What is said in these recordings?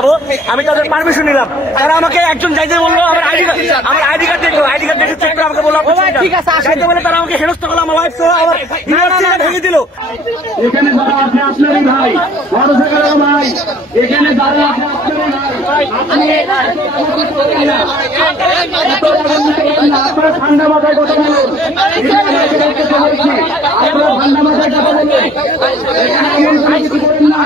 যাবো, আমি তাদের পারমিশন নিলাম। তারা আমাকে একজন যাইতে বললো আমার আইডি কার্ড দেখলো, আইডি কার্ড দেখে চেক করে আমাকে বললো ঠিক আছে আসতে বলে তারা আমাকে হেনস্থা করলো, আমার ওয়াইফ আমার ইউনিভার্সিটি ভেঙে দিল। এখানে যারা আছে আপনারই ভাই, বড় সাগরের ভাই, এখানে যারা আছে আপনারই ভাই, আপনারা ঠান্ডা মাথায় কথা বলুন, আপনারা ঠান্ডা মাথায় কথা বলুন, এখানে এমন কিছু করেন না।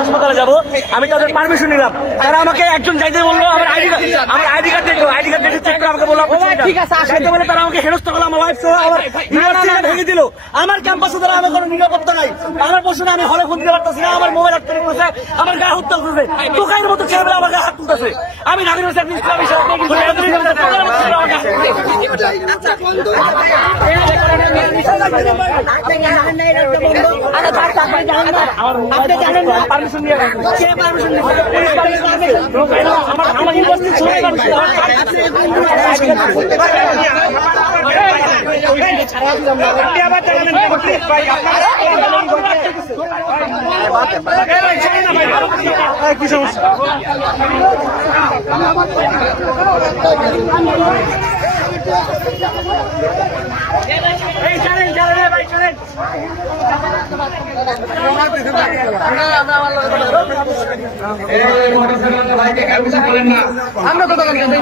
হাসপাতালে যাবো, আমি তাদের পারমিশন নিলাম। তারা আমাকে একজন যাইতে বললো আমার আইডি কার্ড দেখলো, আইডি কার্ড দেখে চেক করে আমাকে বললো ঠিক আছে আসতে বলে তারা আমাকে হেনস্থা করলো, আমার ওয়াইফ আমার ইউনিভার্সিটি ভেঙে দিল। আমার ক্যাম্পাসে দ্বারা আমার কোনো নিরাপত্তা নাই। আমার প্রশ্নে আমি হলে ফোন দিতে পারতেছি না, আমার মোবাইল হাত তুলতেছে, আমার গায়ে হাত তুলতেছে, তোকাইয়ের মতো ছেলে আমার গায়ে হাত তুলতেছে। আমি ঢাকা পারমিশন নিয়ে আমার ইউনিভার্সিটি কি সমস্যা আমরা কথা বলছি